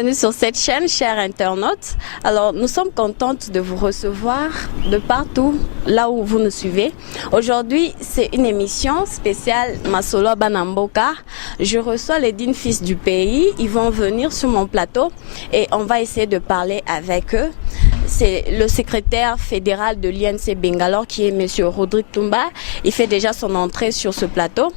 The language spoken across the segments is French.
Bienvenue sur cette chaîne, chers internautes. Alors, nous sommes contentes de vous recevoir de partout, là où vous nous suivez. Aujourd'hui, c'est une émission spéciale Masolo Banamboka. Je reçois les dignes fils du pays. Ils vont venir sur mon plateau et on va essayer de parler avec eux. C'est le secrétaire fédéral de l'INC Bangalore qui est M. Rodrigue Toumba. Il fait déjà son entrée sur ce plateau.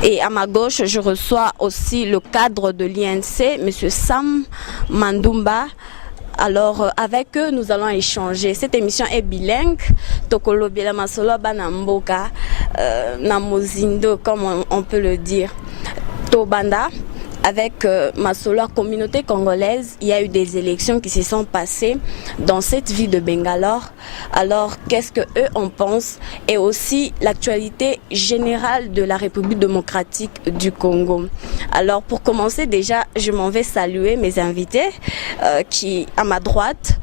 Et à ma gauche, je reçois aussi le cadre de l'INC, M. Sam Mandumba. Alors, avec eux, nous allons échanger. Cette émission est bilingue. Tokolo Biela Masolo Banamboka, Namozindo, comme on peut le dire. Tobanda. Avec Masolo, communauté congolaise, il y a eu des élections qui se sont passées dans cette ville de Bangalore. Alors, qu'est-ce que eux en pensent? Et aussi l'actualité générale de la République démocratique du Congo. Alors, pour commencer, déjà, je m'en vais saluer mes invités qui, à ma droite,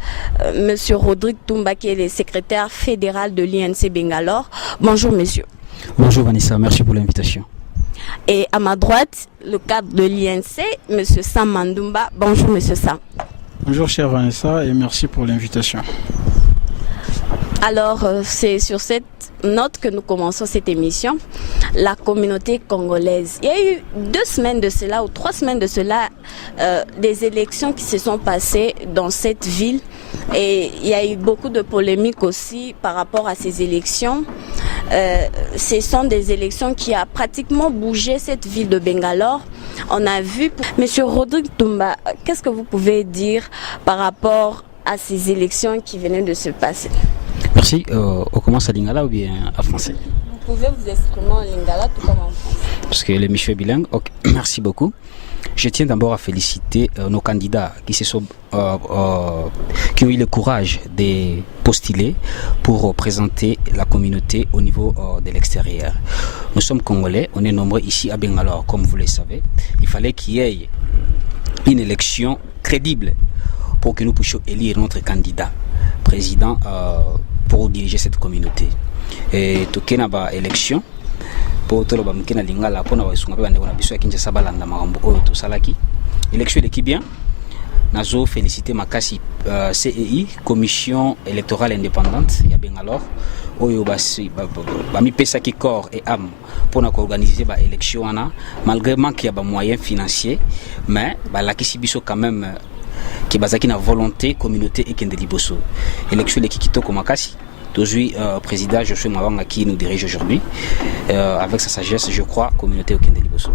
Monsieur Rodrigue Toumba, qui est le secrétaire fédéral de l'INC Bangalore. Bonjour, monsieur. Bonjour, Vanessa. Merci pour l'invitation. Et à ma droite, le cadre de l'INC, M. Sam Mandumba. Bonjour, M. Sam. Bonjour, chère Vanessa, et merci pour l'invitation. Alors, c'est sur cette note que nous commençons cette émission. La communauté congolaise. Il y a eu 2 semaines de cela ou 3 semaines de cela, des élections qui se sont passées dans cette ville. Et il y a eu beaucoup de polémiques aussi par rapport à ces élections. Ce sont des élections qui ont pratiquement bougé cette ville de Bangalore. On a vu, Monsieur Rodrigue Toumba, qu'est-ce que vous pouvez dire par rapport à ces élections qui venaient de se passer? Merci. On commence à lingala ou bien à français? Vous pouvez vous exprimer en lingala tout comme en français. Parce que l'émission est bilingue. Okay. Merci beaucoup. Je tiens d'abord à féliciter nos candidats qui ont eu le courage de postuler pour représenter la communauté au niveau de l'extérieur. Nous sommes Congolais, on est nombreux ici à Bangalore, comme vous le savez. Il fallait qu'il y ait une élection crédible pour que nous puissions élire notre candidat président pour diriger cette communauté. Et tout cas, il y a une élection. Pour tout le monde qui a lingala pour na wasunga bande bona biso ya Kinshasa balanda makambo oyo to salaki élection eleki bien nazo féliciter makasi CEI commission électorale indépendante ya Bangalore oyo basi ba mi pesa ki corps et âme pour na organiser ba élection wana malgré manque ya ba moyens financiers mais ba lakisi biso quand même qui bazaki na volonté communauté et kende liboso élection eleki kitoko makasi. Aujourd'hui, président Joshua Mawanga qui nous dirige aujourd'hui, avec sa sagesse, je crois, communauté au Kendeliboso.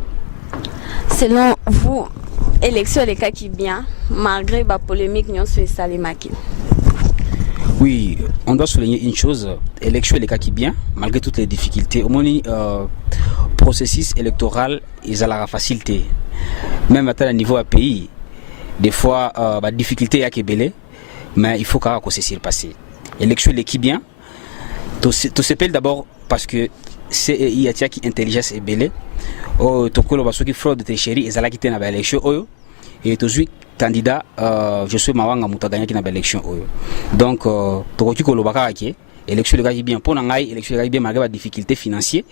Selon vous, élection les cas qui bien, malgré la polémique, nous sommes salimaki. Oui, on doit souligner une chose, élection les cas qui bien, malgré toutes les difficultés. Au moins, processus électoral, ils ont la facilité. Même à tel niveau à pays, des fois, la difficulté est à Kébélé, mais il faut quand même que c'est passé. Élection l'équipe bien. Tout s'appelle d'abord parce que c'est il y a qui intelligence et belé. Oh tokolo baso qui fraude de chéri et zala qui tena ba élection oyo et toujours candidat je suis mawanga mutaganya qui na ba élection oyo. Donc tokoki ko lobaka ki élection le gars bien pour ngai élection le gars bien malgré la difficulté financière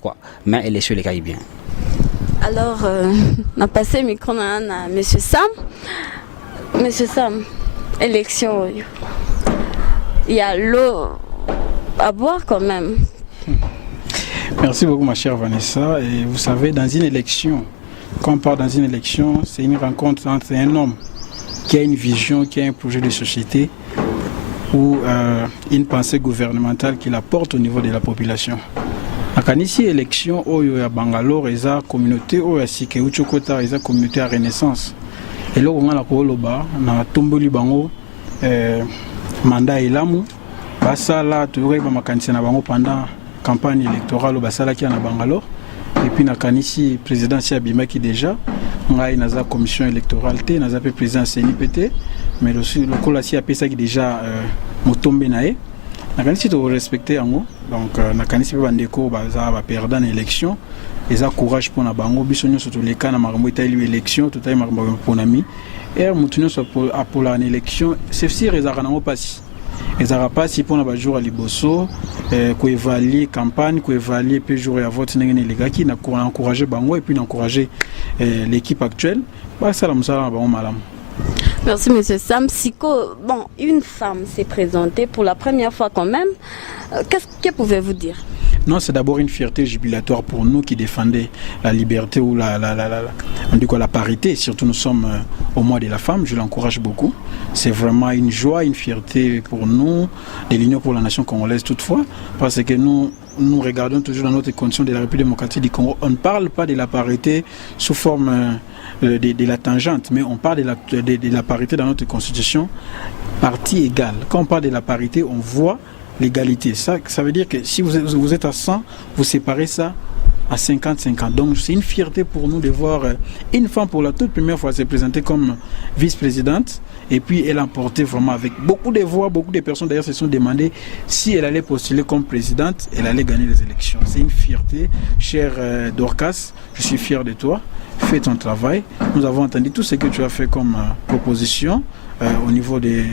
quoi mais élection le gars bien. Alors on a passé le micro à monsieur Sam. Monsieur Sam, élection oyo. Il y a l'eau à boire quand même. Merci beaucoup ma chère Vanessa. Et vous savez, dans une élection, quand on part dans une élection, c'est une rencontre entre un homme qui a une vision, qui a un projet de société ou une pensée gouvernementale qu'il apporte au niveau de la population. Ici, élection, il y a Bangalore, il y a communauté, il y a Sike, il y a communauté à Renaissance. Et là, on a la Koloba, on a Tomboli Bango. Mandat elamu basala touré ba makanisi na bango pendant campagne électorale basala ki na Bangalore et puis na kanisi président si abimaki déjà ngai naza commission électorale té naza pe président CNPT mais aussi le kolasi apesa ki déjà motombe nae na kanisi to respecter yango donc na kanisi pe bandeko baza ba perdant na élection eza courage pour na bango biso nyoso to leka na makambo etali élection to tayi makambo ponami et mutunyo so pour la élection c'est si rezaka nango pasi ezalaka mpasi mpona bajour ya liboso koévaluer campagne, koévaluer mpe jour ya vote ndenge elekaki, na encourager bango et puis na encourager l'équipe actuelle basala mosala na bango malamu. Merci, Monsieur Sam. Siko, bon, une femme s'est présentée pour la première fois quand même. Que pouvez-vous dire? Non, c'est d'abord une fierté jubilatoire pour nous qui défendons la liberté ou on dit quoi, la parité. Surtout nous sommes au mois de la femme, je l'encourage beaucoup. C'est vraiment une joie, une fierté pour nous, de l'Union pour la nation congolaise toutefois, parce que nous regardons toujours dans notre condition de la République démocratique du Congo. On ne parle pas de la parité sous forme de la tangente, mais on parle de la parité dans notre constitution, partie égale. Quand on parle de la parité, on voit l'égalité. Ça veut dire que si vous êtes à 100, vous séparez ça à 50-50. Donc c'est une fierté pour nous de voir une femme pour la toute première fois se présenter comme vice-présidente. Et puis elle a emporté vraiment avec beaucoup de voix, beaucoup de personnes d'ailleurs se sont demandé si elle allait postuler comme présidente, elle allait gagner les élections. C'est une fierté. Cher Dorcas, je suis fier de toi. Fais ton travail. Nous avons entendu tout ce que tu as fait comme proposition au niveau de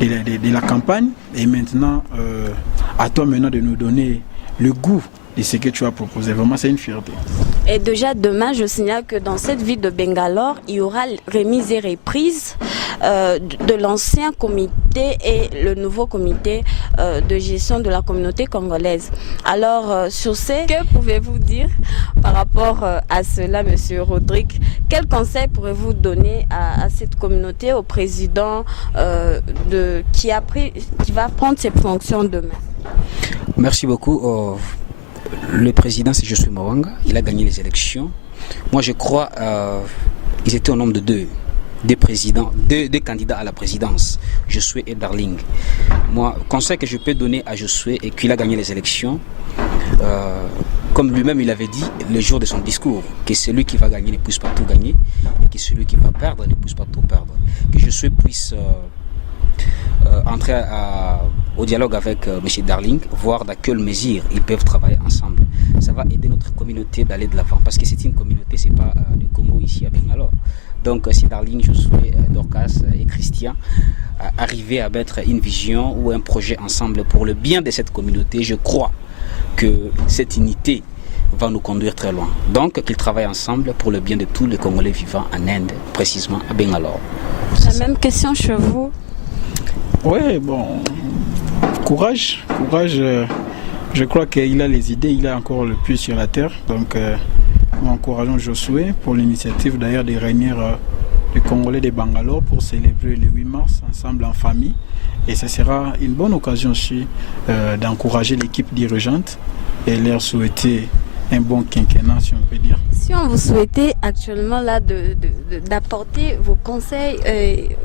la campagne. Et maintenant, à toi maintenant de nous donner le goût de ce que tu as proposé. Vraiment, c'est une fierté. Et déjà demain, je signale que dans cette ville de Bangalore, il y aura remise et reprise de l'ancien comité et le nouveau comité de gestion de la communauté congolaise. Alors, sur ce, que pouvez-vous dire par rapport à cela, Monsieur Rodrigue? Quel conseil pourrez-vous donner à cette communauté, au président qui va prendre ses fonctions demain? Merci beaucoup. Le président, c'est Josué Mawanga. Il a gagné les élections. Moi, je crois qu'ils étaient au nombre de deux présidents, deux candidats à la présidence, Josué et Darling. Moi, le conseil que je peux donner à Josué est qu'il a gagné les élections. Comme lui-même il avait dit le jour de son discours, que celui qui va gagner ne puisse pas tout gagner et que celui qui va perdre ne puisse pas tout perdre. Que Josué puisse entrer au dialogue avec M. Darling, voir dans quelle mesure ils peuvent travailler ensemble. Ça va aider notre communauté d'aller de l'avant, parce que c'est une communauté, c'est pas le Congo ici à Bangalore. Donc si Darling, Josué, Dorcas et Christian arrivaient à mettre une vision ou un projet ensemble pour le bien de cette communauté, je crois que cette unité va nous conduire très loin. Donc qu'ils travaillent ensemble pour le bien de tous les Congolais vivant en Inde, précisément à Bangalore. La même question chez vous. Oui, bon, courage. Je crois qu'il a les idées, il a encore le pied sur la terre. Donc, nous encourageons Josué pour l'initiative d'ailleurs de réunir les Congolais de Bangalore pour célébrer le 8 mars ensemble en famille. Et ce sera une bonne occasion aussi d'encourager l'équipe dirigeante et leur souhaiter un bon quinquennat, si on peut dire. Si on vous souhaitait actuellement là d'apporter vos conseils,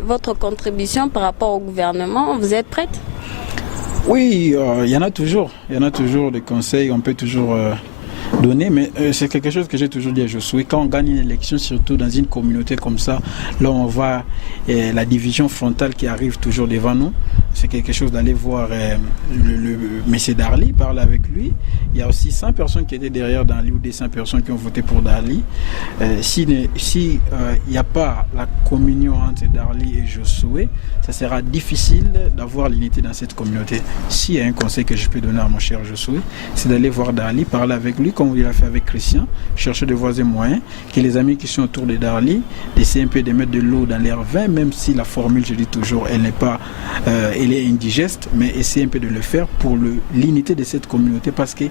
votre contribution par rapport au gouvernement, vous êtes prête? Oui, il y en a toujours des conseils, on peut toujours donner, mais c'est quelque chose que j'ai toujours dit à Josué. Quand on gagne une élection, surtout dans une communauté comme ça, là on voit la division frontale qui arrive toujours devant nous. C'est quelque chose d'aller voir M. Darly, parler avec lui. Il y a aussi 100 personnes qui étaient derrière Darly ou des 100 personnes qui ont voté pour Darly. Si n'y a pas la communion entre Darly et Josué, ça sera difficile d'avoir l'unité dans cette communauté. S'il y a un conseil que je peux donner à mon cher Josué, c'est d'aller voir Darly, parler avec lui, comme il a fait avec Christian, chercher de voies et moyens, que les amis qui sont autour de Darly essaient un peu de mettre de l'eau dans leur vin, même si la formule, je dis toujours, elle n'est pas... elle est indigeste, mais essayer un peu de le faire pour l'unité de cette communauté, parce que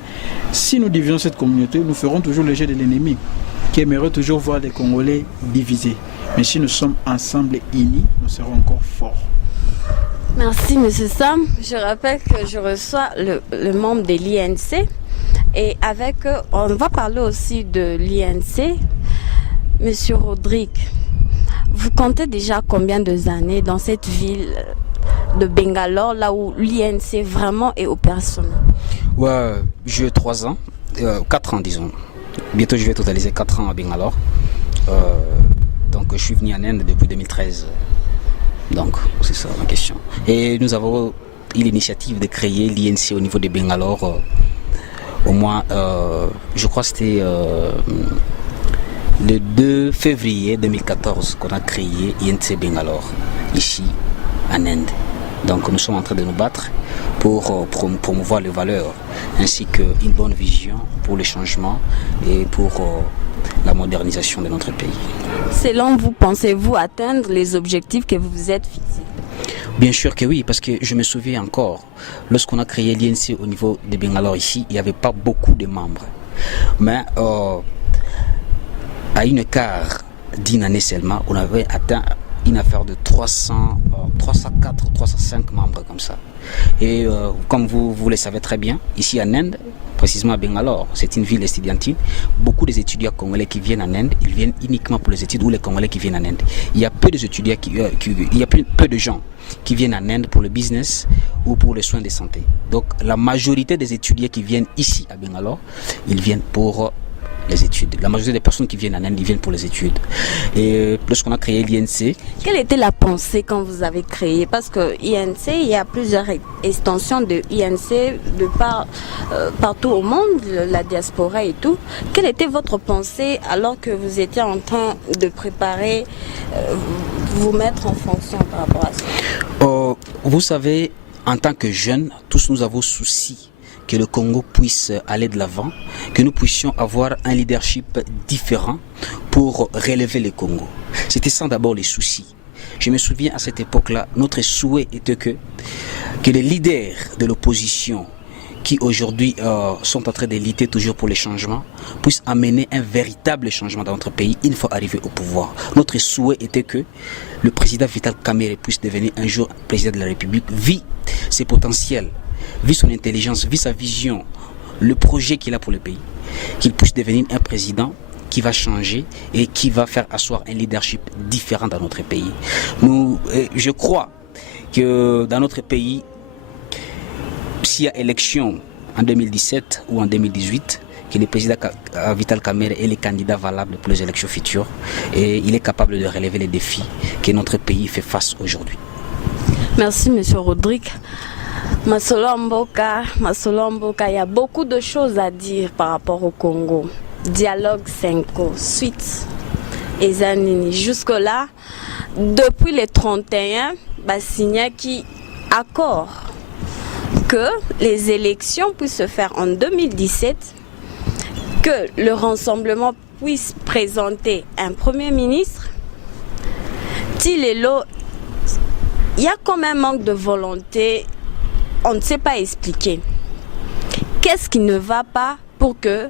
si nous divisons cette communauté, nous ferons toujours le jeu de l'ennemi qui aimerait toujours voir les Congolais divisés. Mais si nous sommes ensemble et unis, nous serons encore forts. Merci M. Sam. Je rappelle que je reçois le membre de l'INC et avec eux, on va parler aussi de l'INC. M. Rodrigue, vous comptez déjà combien d'années dans cette ville de Bangalore, là où l'INC vraiment est opérationnel? Ouais, j'ai 3 ans, 4 ans disons. Bientôt je vais totaliser 4 ans à Bangalore. Donc je suis venu en Inde depuis 2013. Donc c'est ça ma question. Et nous avons eu l'initiative de créer l'INC au niveau de Bangalore. Au moins, je crois que c'était le 2 février 2014 qu'on a créé INC Bangalore, ici en Inde. Donc nous sommes en train de nous battre pour promouvoir les valeurs ainsi qu'une bonne vision pour le changement et pour la modernisation de notre pays. Selon vous, pensez-vous atteindre les objectifs que vous vous êtes fixés? Bien sûr que oui, parce que je me souviens encore, lorsqu'on a créé l'INC au niveau de Bangalore ici, il n'y avait pas beaucoup de membres. Mais à une quart d'une année seulement, on avait atteint une affaire de 304, 305 membres comme ça. Et comme vous le savez très bien, ici en Inde, précisément à Bangalore, c'est une ville estudiantine, beaucoup des étudiants congolais qui viennent en Inde, ils viennent uniquement pour les études, ou les Congolais qui viennent en Inde. Il y a peu d'étudiants il y a peu de gens qui viennent en Inde pour le business ou pour les soins de santé. Donc la majorité des étudiants qui viennent ici à Bangalore, ils viennent pour les études. La majorité des personnes qui viennent en Inde, ils viennent pour les études. Et lorsqu'on a créé l'INC... Quelle était la pensée quand vous avez créé? Parce que INC, il y a plusieurs extensions de INC partout au monde, la diaspora et tout. Quelle était votre pensée alors que vous étiez en train de préparer, vous mettre en fonction par rapport à ça? Vous savez, en tant que jeunes, tous nous avons souci que le Congo puisse aller de l'avant, que nous puissions avoir un leadership différent pour relever le Congo. C'était ça d'abord les soucis. Je me souviens à cette époque-là, notre souhait était que les leaders de l'opposition qui aujourd'hui sont en train de lutter toujours pour les changements, puissent amener un véritable changement dans notre pays une fois arrivé au pouvoir. Notre souhait était que le président Vital Kamerhe puisse devenir un jour président de la République, vit ses potentiels, vit son intelligence, vit sa vision, le projet qu'il a pour le pays, qu'il puisse devenir un président qui va changer et qui va faire asseoir un leadership différent dans notre pays. Je crois que dans notre pays, s'il y a élection en 2017 ou en 2018, que le président Vital Kamerhe est le candidat valable pour les élections futures et il est capable de relever les défis que notre pays fait face aujourd'hui. Merci, Monsieur Rodrigue. Masolo Mboka, il y a beaucoup de choses à dire par rapport au Congo. Dialogue 5 suite et Zanini. Jusque-là, depuis les 31, signé qui accord que les élections puissent se faire en 2017, que le rassemblement puisse présenter un premier ministre. Tilelo, il y a quand même un manque de volonté, on ne sait pas expliquer. Qu'est-ce qui ne va pas pour que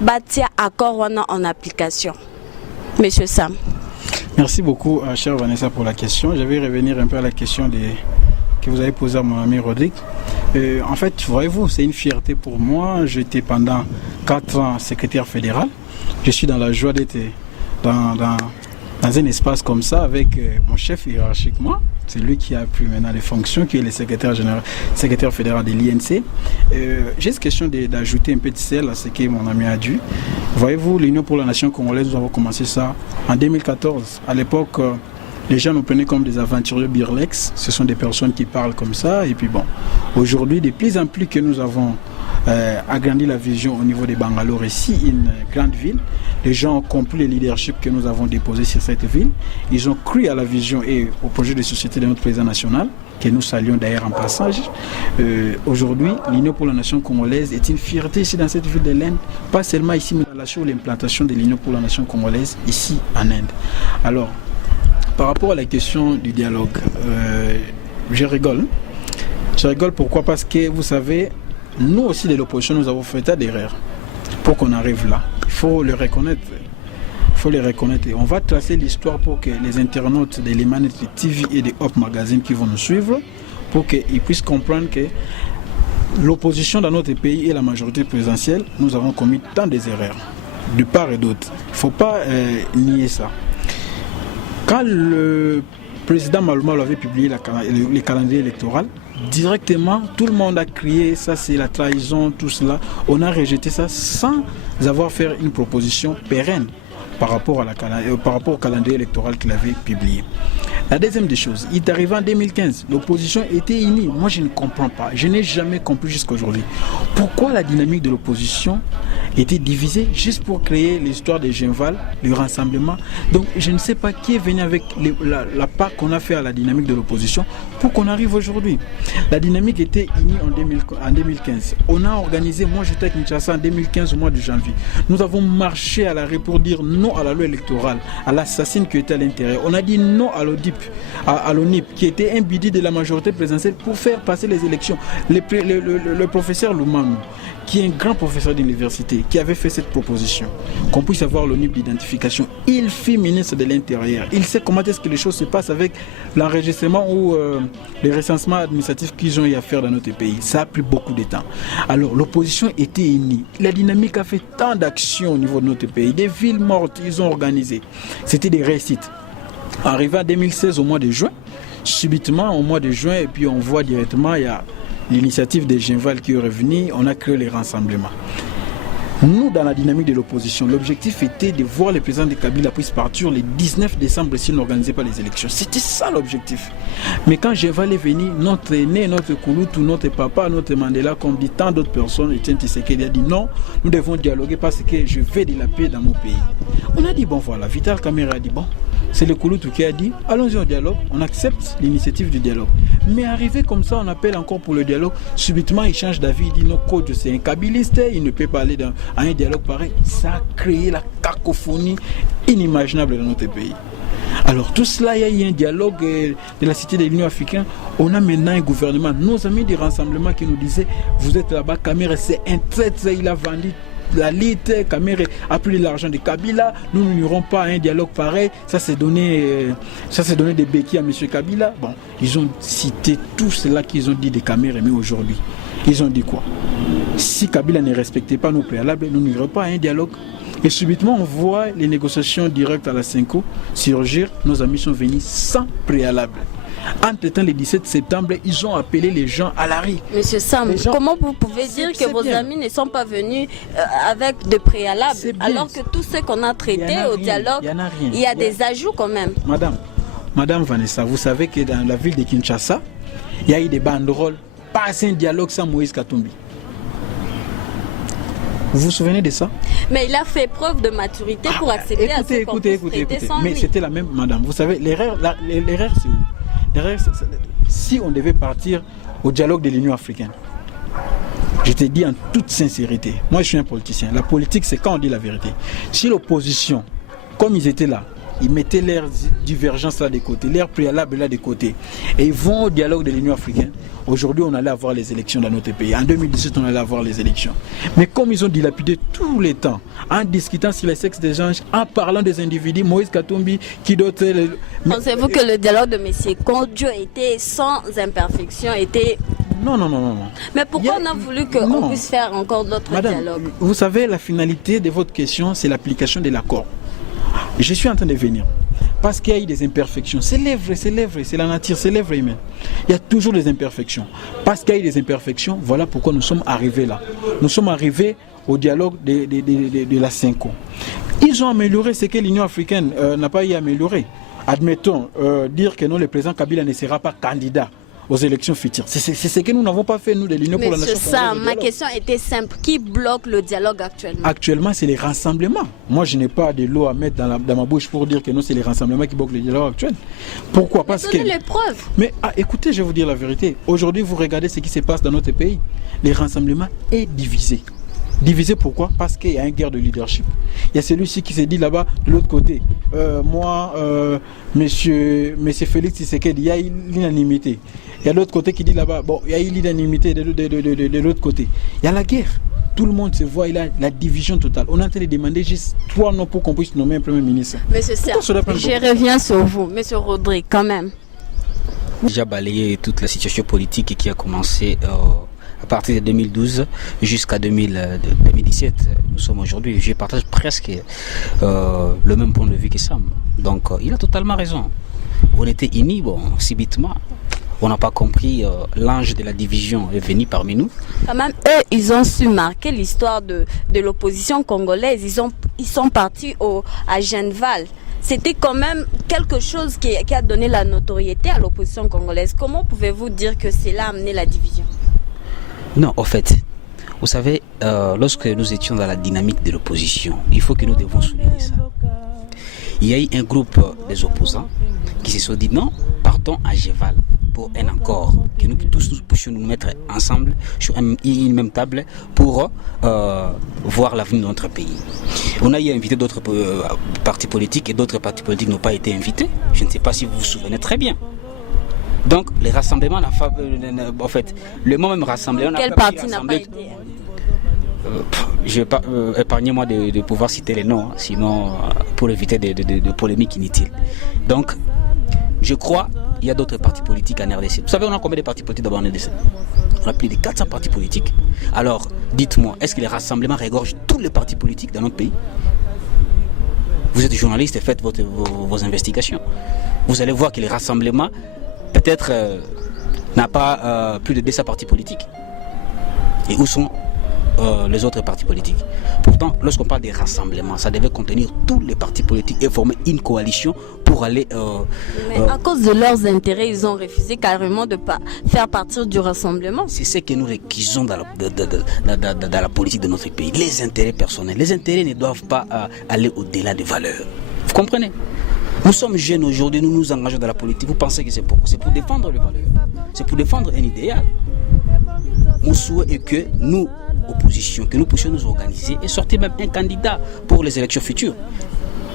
Batia accord en application? Monsieur Sam. Merci beaucoup, chère Vanessa, pour la question. Je vais revenir un peu à la question que vous avez posée à mon ami Rodrigue. En fait, voyez-vous, c'est une fierté pour moi. J'étais pendant 4 ans secrétaire fédéral. Je suis dans la joie d'être dans un espace comme ça avec mon chef hiérarchiquement. C'est lui qui a pris maintenant les fonctions, qui est le secrétaire fédéral de l'INC. J'ai cette question d'ajouter un peu de sel à ce que mon ami a dit. Voyez-vous, l'Union pour la Nation congolaise, nous avons commencé ça en 2014. À l'époque, les gens nous prenaient comme des aventuriers birlex. Ce sont des personnes qui parlent comme ça. Et puis bon, aujourd'hui, de plus en plus que nous avons agrandi la vision au niveau de Bangalore, ici, une grande ville. Les gens ont compris le leadership que nous avons déposé sur cette ville. Ils ont cru à la vision et au projet de société de notre président national, que nous saluons d'ailleurs en passage. Aujourd'hui, l'Union pour la Nation congolaise est une fierté ici dans cette ville de l'Inde, pas seulement ici, mais dans la sur l'implantation de l'Union pour la Nation congolaise ici en Inde. Alors, par rapport à la question du dialogue, je rigole. Je rigole pourquoi? Parce que vous savez, nous aussi de l'opposition, nous avons fait tas d'erreurs pour qu'on arrive là. Il faut le reconnaître. Il faut les reconnaître. Et on va tracer l'histoire pour que les internautes de l'Eman TV et de Hop Magazine qui vont nous suivre, pour qu'ils puissent comprendre que l'opposition dans notre pays et la majorité présidentielle, nous avons commis tant d'erreurs, de part et d'autre. Il ne faut pas nier ça. Quand le président Maluma avait publié le calendrier électoral, directement, tout le monde a crié, ça c'est la trahison, tout cela. On a rejeté ça sans avoir fait une proposition pérenne par rapport au calendrier électoral qu'il avait publié. La deuxième des choses, il est arrivé en 2015, l'opposition était unie. Moi je ne comprends pas, je n'ai jamais compris jusqu'à aujourd'hui. Pourquoi la dynamique de l'opposition été divisé juste pour créer l'histoire des Genval, le rassemblement. Donc je ne sais pas qui est venu avec la part qu'on a fait à la dynamique de l'opposition pour qu'on arrive aujourd'hui. La dynamique était unie en 2015. On a organisé, moi j'étais à Kinshasa en 2015 au mois de janvier. Nous avons marché à l'arrêt pour dire non à la loi électorale, à l'assassin qui était à l'intérieur. On a dit non à l'ODIP, à l'ONIP, qui était un bidi de la majorité présidentielle pour faire passer les élections. Le professeur Loumane, qui est un grand professeur d'université, qui avait fait cette proposition, qu'on puisse avoir l'ONIP d'identification. Il fut ministre de l'Intérieur. Il sait comment est-ce que les choses se passent avec l'enregistrement ou les recensements administratifs qu'ils ont eu à faire dans notre pays. Ça a pris beaucoup de temps. Alors, l'opposition était unie. La dynamique a fait tant d'actions au niveau de notre pays. Des villes mortes, ils ont organisé. C'était des réussites. Arrivé en 2016 au mois de juin, subitement au mois de juin, et puis on voit directement, il y a l'initiative des Genval qui est revenue, on a créé les rassemblements. Nous, dans la dynamique de l'opposition, l'objectif était de voir le président de Kabila puisse partir le 19 décembre s'il n'organisait pas les élections. C'était ça l'objectif. Mais quand Genval est venu, notre aîné, notre Kouloutou, notre papa, notre Mandela, comme dit tant d'autres personnes, Etienne Tshisekedi a dit non, nous devons dialoguer parce que je veux de la paix dans mon pays. On a dit bon voilà, Vital Kamerhe a dit bon, c'est le Kouloutou qui a dit allons-y au dialogue, on accepte l'initiative du dialogue. Mais arrivé comme ça, on appelle encore pour le dialogue, subitement il change d'avis, il dit non, coach c'est un kabiliste, il ne peut pas aller à un dialogue pareil. Ça a créé la cacophonie inimaginable dans notre pays. Alors tout cela, il y a eu un dialogue de la Cité de l'Union africaine. On a maintenant un gouvernement, nos amis du rassemblement qui nous disaient vous êtes là-bas, Kamerhe c'est un traître, il a vendu la lite, Kamerhe a pris l'argent de Kabila, nous n'irons pas à un dialogue pareil, ça s'est donné des béquilles à M. Kabila. Bon, ils ont cité tout cela qu'ils ont dit de Kamerhe, mais aujourd'hui, ils ont dit quoi? Si Kabila ne respectait pas nos préalables, nous n'irons pas à un dialogue. Et subitement, on voit les négociations directes à la Cinco surgir, nos amis sont venus sans préalable. Entre-temps, le 17 septembre, ils ont appelé les gens à la rue. Monsieur Sam, comment vous pouvez dire que vos amis ne sont pas venus avec de préalables alors que tout ce qu'on a traité au dialogue, il y a des ajouts quand même? Madame Vanessa, vous savez que dans la ville de Kinshasa, il y a eu des banderoles, pas un dialogue sans Moïse Katumbi. Vous vous souvenez de ça? Mais il a fait preuve de maturité pour accepter écoutez. Mais c'était la même, madame. Vous savez, l'erreur c'est où? L'erreur, si on devait partir au dialogue de l'Union africaine, je te dis en toute sincérité, moi je suis un politicien. La politique, c'est quand on dit la vérité. Si l'opposition, comme ils étaient là, ils mettaient leurs divergences là de côté, leurs préalables là de côté, et ils vont au dialogue de l'Union africaine. Aujourd'hui, on allait avoir les élections dans notre pays. En 2018, on allait avoir les élections. Mais comme ils ont dilapidé tous les temps, en discutant sur les sexes des gens, en parlant des individus, Moïse Katumbi, qui d'autre... Pensez-vous que le dialogue de M. Kodjo était sans imperfection, était... Non. Mais pourquoi on a voulu qu'on puisse faire encore d'autres dialogues? Vous savez, la finalité de votre question, c'est l'application de l'accord. Je suis en train de venir. Parce qu'il y a eu des imperfections. C'est vrai, c'est la nature, c'est l'œuvre humaine. Il y a toujours des imperfections. Parce qu'il y a eu des imperfections, voilà pourquoi nous sommes arrivés là. Nous sommes arrivés au dialogue de la Cinco. Ils ont amélioré ce que l'Union africaine n'a pas eu à améliorer. Admettons, dire que non, le président Kabila ne sera pas candidat aux élections futures. C'est ce que nous n'avons pas fait, nous, de l'Union pour la Nation. C'est ça, ma question était simple. Qui bloque le dialogue actuellement? Actuellement, c'est les rassemblements. Moi, je n'ai pas de l'eau à mettre dans ma bouche pour dire que non, c'est les rassemblements qui bloquent le dialogue actuel. Pourquoi? Parce que... les preuves. Mais écoutez, je vais vous dire la vérité. Aujourd'hui, vous regardez ce qui se passe dans notre pays. Les rassemblements est divisé. Divisé pourquoi? Parce qu'il y a une guerre de leadership. Il y a celui-ci qui s'est dit là-bas, de l'autre côté, monsieur Félix Tshisekedi, il y a l'unanimité. Il y a l'autre côté qui dit là-bas, bon, il y a eu l'unanimité de l'autre côté. Il y a la guerre. Tout le monde se voit, il a la division totale. On est en train de demander juste 3 noms pour qu'on puisse nommer un premier ministre. Monsieur Serre, je reviens sur vous. Monsieur Rodrigue, quand même. Déjà balayé toute la situation politique qui a commencé à partir de 2012 jusqu'à 2017. Nous sommes aujourd'hui. Je partage presque le même point de vue que Sam. Donc il a totalement raison. On était unis, bon, subitement. On n'a pas compris, l'ange de la division est venu parmi nous. Quand même, eux, ils ont su marquer l'histoire de l'opposition congolaise. Ils sont partis à Genval. C'était quand même quelque chose qui a donné la notoriété à l'opposition congolaise. Comment pouvez-vous dire que cela a amené la division? Non, en fait, Vous savez, lorsque nous étions dans la dynamique de l'opposition, il faut que nous devons souligner ça. Il y a eu un groupe des opposants qui se sont dit non, partons à Géval pour un accord, que nous tous nous puissions nous mettre ensemble sur une même table pour voir l'avenir de notre pays. On a eu invité d'autres partis politiques et d'autres partis politiques n'ont pas été invités. Je ne sais pas si vous vous souvenez très bien. Donc les rassemblements, en fait, le moment même rassemblement... Quel parti n'a pas été je vais pas épargnez-moi de pouvoir citer les noms, sinon pour éviter de polémiques inutiles. Donc, je crois qu'il y a d'autres partis politiques en RDC. Vous savez, on a combien de partis politiques d'abord en RDC? On a plus de 400 partis politiques. Alors, dites-moi, est-ce que les rassemblements regorgent tous les partis politiques dans notre pays? Vous êtes journaliste et faites vos investigations. Vous allez voir que les rassemblements, peut-être, n'a pas plus de 200 partis politiques. Et où sont les autres partis politiques? Pourtant, lorsqu'on parle des rassemblements, ça devait contenir tous les partis politiques et former une coalition pour aller... Mais à cause de leurs intérêts, ils ont refusé carrément de pas faire partir du rassemblement. C'est ce que nous récusons dans la politique de notre pays. Les intérêts personnels. Les intérêts ne doivent pas aller au-delà des valeurs. Vous comprenez? Nous sommes jeunes aujourd'hui, nous nous engageons dans la politique. Vous pensez que c'est pour défendre les valeurs. C'est pour défendre un idéal. Mon souhait est que nous, opposition, que nous puissions nous organiser et sortir même un candidat pour les élections futures.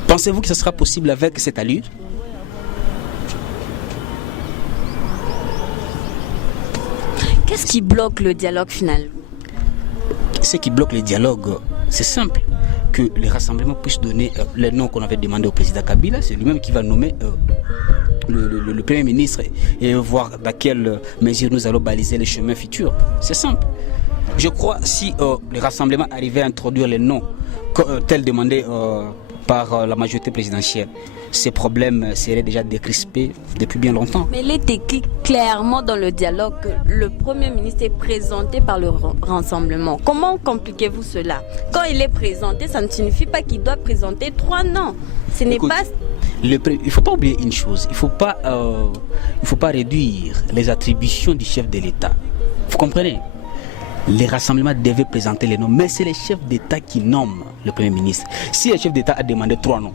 Pensez-vous que ce sera possible avec cette allure? Qu'est-ce qui bloque le dialogue final? Ce qui bloque le dialogue, c'est simple. Que les rassemblements puissent donner les noms qu'on avait demandé au président Kabila. C'est lui-même qui va nommer le Premier ministre et voir dans quelle mesure nous allons baliser les chemins futurs. C'est simple. Je crois si les rassemblements arrivaient à introduire les noms tels demandés par la majorité présidentielle, ces problèmes seraient déjà décrispés depuis bien longtemps. Mais il est écrit clairement dans le dialogue que le Premier ministre est présenté par le rassemblement. Comment compliquez-vous cela? Quand il est présenté, ça ne signifie pas qu'il doit présenter 3 noms. Ce n'est pas... Il ne faut pas oublier une chose, il ne faut pas réduire les attributions du chef de l'État. Vous comprenez? Les rassemblements devaient présenter les noms, mais c'est les chefs d'État qui nomment le Premier ministre. Si le chef d'État a demandé 3 noms,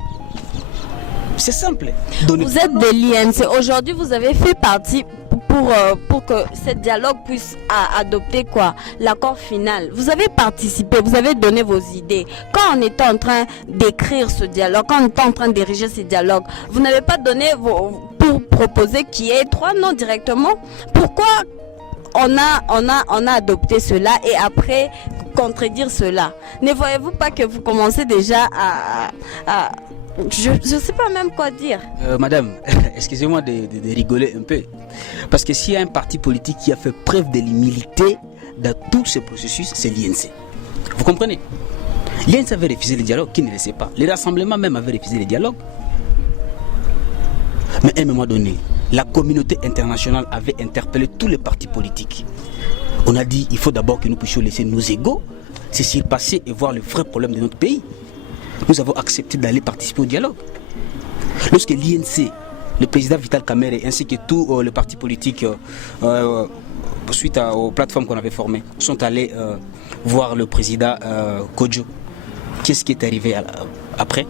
c'est simple. Vous êtes de l'INC. Aujourd'hui, vous avez fait partie pour que ce dialogue puisse adopter l'accord final. Vous avez participé, vous avez donné vos idées. Quand on était en train d'écrire ce dialogue, quand on était en train d'ériger ce dialogue, vous n'avez pas donné pour proposer qu'il y ait 3 noms directement. Pourquoi on a adopté cela et après contredire cela? Ne voyez-vous pas que vous commencez déjà à je ne sais pas même quoi dire. Madame, excusez-moi de rigoler un peu. Parce que s'il y a un parti politique qui a fait preuve de l'humilité dans tout ce processus, c'est l'INC. Vous comprenez? L'INC avait refusé le dialogue, qui ne le sait pas. Les rassemblements même avaient refusé le dialogue. Mais à un moment donné, la communauté internationale avait interpellé tous les partis politiques. On a dit il faut d'abord que nous puissions laisser nos égos se surpasser et voir le vrai problème de notre pays. Nous avons accepté d'aller participer au dialogue. Lorsque l'INC, le président Vital Kamerhe ainsi que tous les partis politiques, suite aux plateformes qu'on avait formées, sont allés voir le président Kodjo, qu'est-ce qui est arrivé après?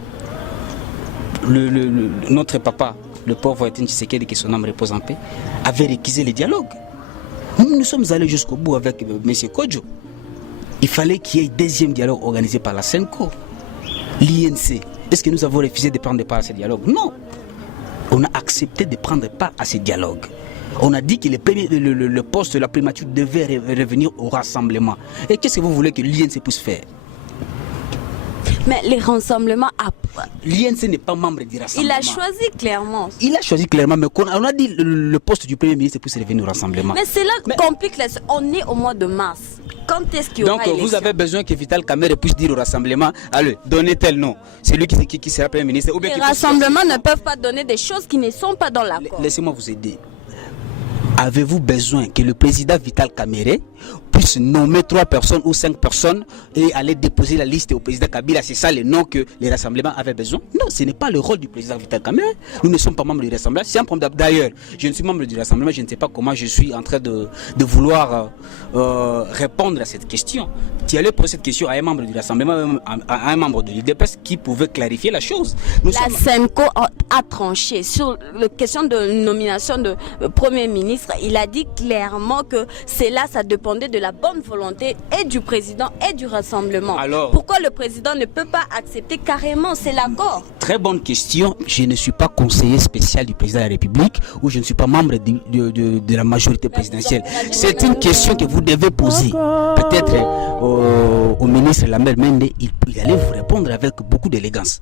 Notre papa, le pauvre Étienne Tshisekedi, que son âme repose en paix, avait réquisé le dialogue. Nous sommes allés jusqu'au bout avec M. Kodjo. Il fallait qu'il y ait un deuxième dialogue organisé par la SENCO. L'INC, est-ce que nous avons refusé de prendre part à ce dialogue? Non. On a accepté de prendre part à ce dialogue. On a dit que le poste de la primature devait revenir au rassemblement. Et qu'est-ce que vous voulez que l'INC puisse faire? Mais les rassemblements... L'INC n'est pas membre du rassemblement. Il a choisi clairement. Il a choisi clairement, mais on a dit le poste du Premier ministre puisse revenir au rassemblement. Mais cela complique la... On est au mois de mars. Quand est-ce qu'il y aura élection? Donc vous avez besoin que Vital Kamerhe puisse dire au rassemblement, allez, donnez tel nom. C'est lui qui sera Premier ministre. Les rassemblements ne peuvent pas donner des choses qui ne sont pas dans l'accord. Laissez-moi vous aider. avez-vous besoin que le président Vital Kamerhe puisse nommer 3 personnes ou 5 personnes et aller déposer la liste au président Kabila? C'est ça le nom que les rassemblements avaient besoin? Non, ce n'est pas le rôle du président Vital Kamerhe. Nous ne sommes pas membres du rassemblement. C'est un problème. D'ailleurs, je ne suis membre du rassemblement, je ne sais pas comment je suis en train de vouloir répondre à cette question. Tu allais poser cette question à un membre du rassemblement, à un membre de l'UDPS qui pouvait clarifier la chose. SENCO a tranché sur la question de nomination de Premier ministre. Il a dit clairement que cela, ça dépendait de la bonne volonté et du président et du rassemblement. Alors, pourquoi le président ne peut pas accepter carrément? C'est l'accord. Très bonne question. Je ne suis pas conseiller spécial du président de la République ou je ne suis pas membre de la majorité présidentielle. C'est une question que vous devez poser. Peut-être au ministre Lambert Mende, il allait vous répondre avec beaucoup d'élégance.